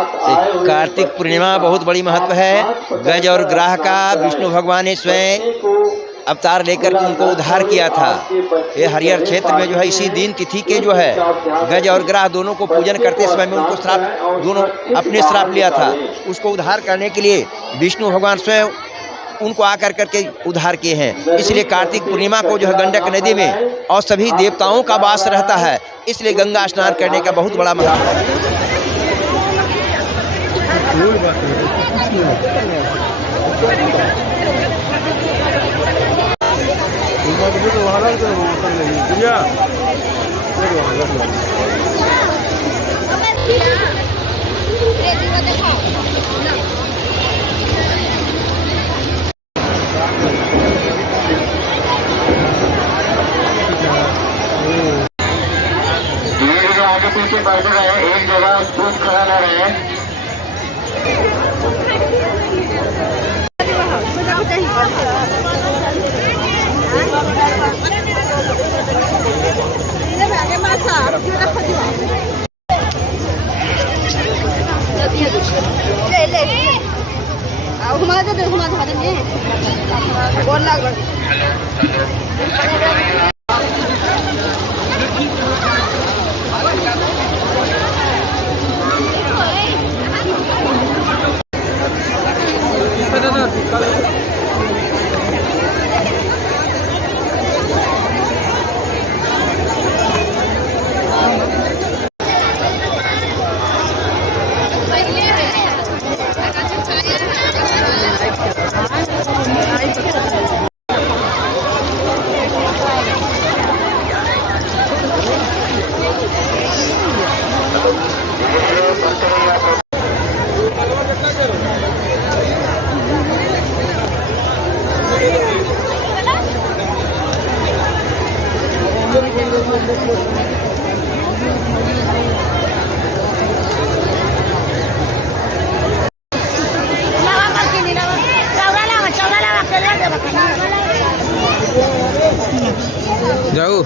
कार्तिक पूर्णिमा बहुत बड़ी महत्व है। गज और ग्राह का विष्णु भगवान ने स्वयं अवतार लेकर के उनको उद्धार किया था। ये हरिहर क्षेत्र में जो है इसी दिन तिथि के जो है गज और ग्राह दोनों को पूजन करते समय में उनको श्राप, दोनों अपने श्राप लिया था। उसको उद्धार करने के लिए विष्णु भगवान स्वयं उनको आकर करके उद्धार किए हैं। इसलिए कार्तिक पूर्णिमा को जो है गंडक नदी में और सभी देवताओं का वास रहता है, इसलिए गंगा स्नान करने का बहुत बड़ा महत्व है। आगे पीछे बढ़ते रहे, एक जगह खुद खड़ा न रहे। जाओ